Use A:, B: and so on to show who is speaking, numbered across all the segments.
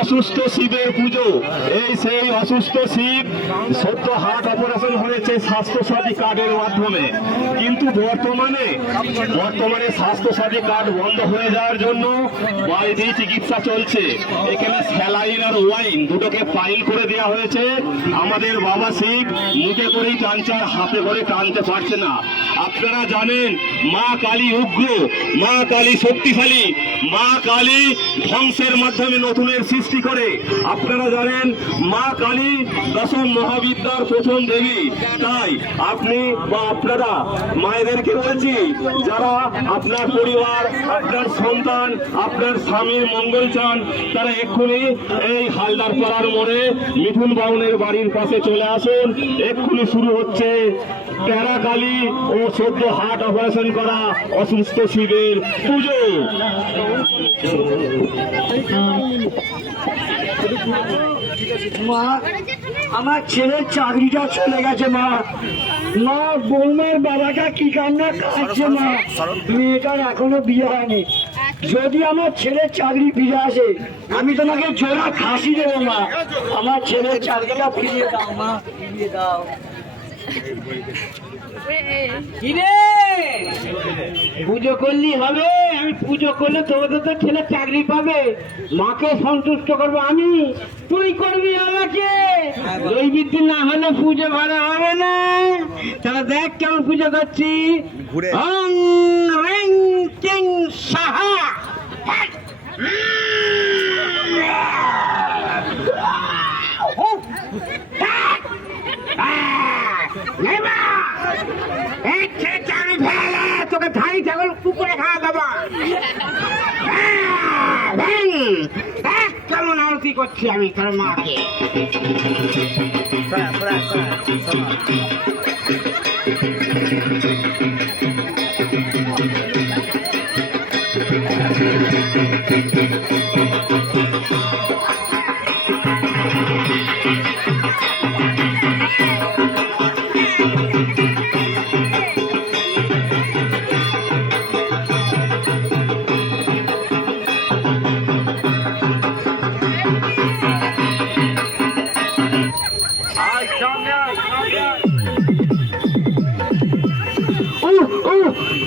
A: অসুস্থ শিবের পুজো। এই সেই অসুস্থ শিব সদ্য হার্ট অপারেশন হয়েছে স্বাস্থ্যসাথী কার্ডের মাধ্যমে। কিন্তু বর্তমানে বর্তমানে স্বাস্থ্যসাথী কার্ড বন্ধ হয়ে যাওয়ার জন্য বাইরেই চিকিৎসা চলছে। এখানে স্যালাইন আর ওয়াইন দুটোকে ফাইল করে দেওয়া হয়েছে। আমাদের বাবা শিব মুখে করেই টানছে আর হাতে করে টানতে পারছে না। আপনারা জানেন, মা কালী উগ্র, মা কালী শক্তিশালী, মা কালী ধ্বংসের মাধ্যমে নতুনের সৃষ্টি করে। আপনারা জানেন, মা কালী দশম মহাবিদ্যার প্রথম দেবী। তাই আপনি বা আপনারা মায়েদেরকে বলছি, যারা আপনার পরিবার, আপনার সন্তান, আপনার স্বামীর মঙ্গল চান, তারা এক্ষুনি এই হালদার পাড়ার মোড়ে মিঠুন বাউনের বাড়ির পাশে চলে আসুন। এক্ষুনি শুরু হচ্ছে প্যারাকালী ও সদ্য হার্ট অপারেশন করা অসুস্থ শিবের পুজো।
B: মা আমার ছেলের চাকরিটা চলে গেছে মা। মা বৌমার বাবাটা কি কান্না কাটছে মা। মেয়েটার এখনও বিয়ে হয়নি। যদি আমার ছেলের চাকরি ফিরে আসে আমি তোমাকে জোড়া খাসি দেবো মা। আমার ছেলের চাকরিটা ফিরিয়ে দাও মা ফিরিয়ে দাও।
C: পুজো করলি হবে? আমি পুজো করলে তোমাদের তো ছেলে চাকরি পাবে। মাকে সন্তুষ্ট করব আমি। তুই করবি আমাকে। ওই বিদ্যুৎ না হলে পুজো ভালো হবে না। তাহলে দেখ কেমন পুজো করছি। রিং সাহা। চাকরি ফেলে তোকে ধাই ছাগল দেখ কেমন আরতি করছি আমি মাকে
B: ও ও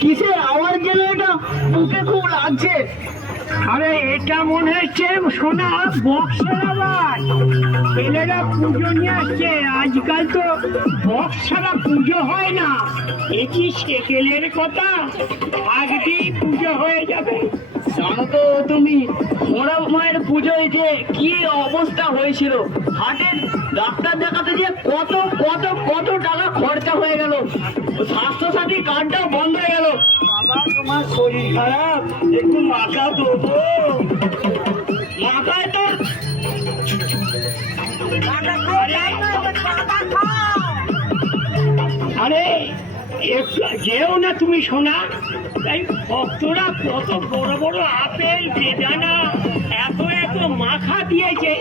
B: কিসের আওয়াজ গেল এটা বুকে খুব লাগছে?
C: আরে, এটা মনে হচ্ছে সোনা বক্সের আবার ছেলেরা পুজো নিয়ে আসছে আজকাল তো বক্স পুজো হয় না। এ সেকেলের কথা? আজকে পুজো হয়ে যাবে।
B: জানো তো তুমি মোড়া মায়ের পুজোয় যে কি অবস্থা হয়েছিল? হাটের ডাক্তার দেখাতে যে কত কত কত টাকা খরচা হয়ে গেল। স্বাস্থ্য সাথী কার্ডটাও বন্ধ হয়ে গেল। বাবা তোমার শরীর খারাপ? একটু মাথা দেবো মাথায় তো
C: আরে যেও না তুমি শোনা তাই ভক্তরা কত বড় বড় আপেল বেদানা এত মাখা দিয়েছে।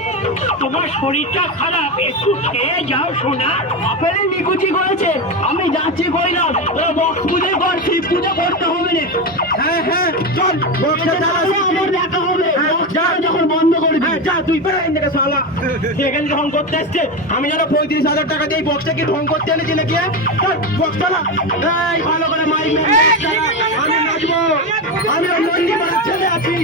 C: তোমার শরীরটা খারাপ একটু খেয়ে যাও শোনা
B: আপেলের নিকুচি করেছে আমি যাচ্ছি কইলাম ওরা বক্স পুজো কর শিব পুজো করতে হবে না।
C: হ্যাঁ হ্যাঁ চল
B: আমার দেখা হবে বক্সটা যখন বন্ধ করে দিই
C: যা তুই বেড়া থেকে সালা এখানে ঢং করতে আসছে আমি যেন পঁয়ত্রিশ হাজার টাকা দিয়ে বক্সটা কি ঢং করতে এনেছি নাকি বক্স চালা। এই ভালো করে মাইক আমি নাচবো আমি ওই নন্দী পাড়ার ছেলে আছি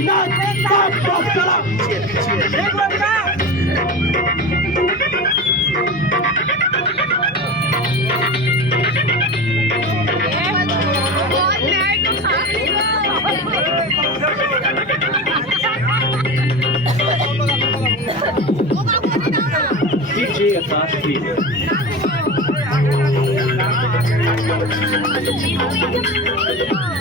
D: Thank you.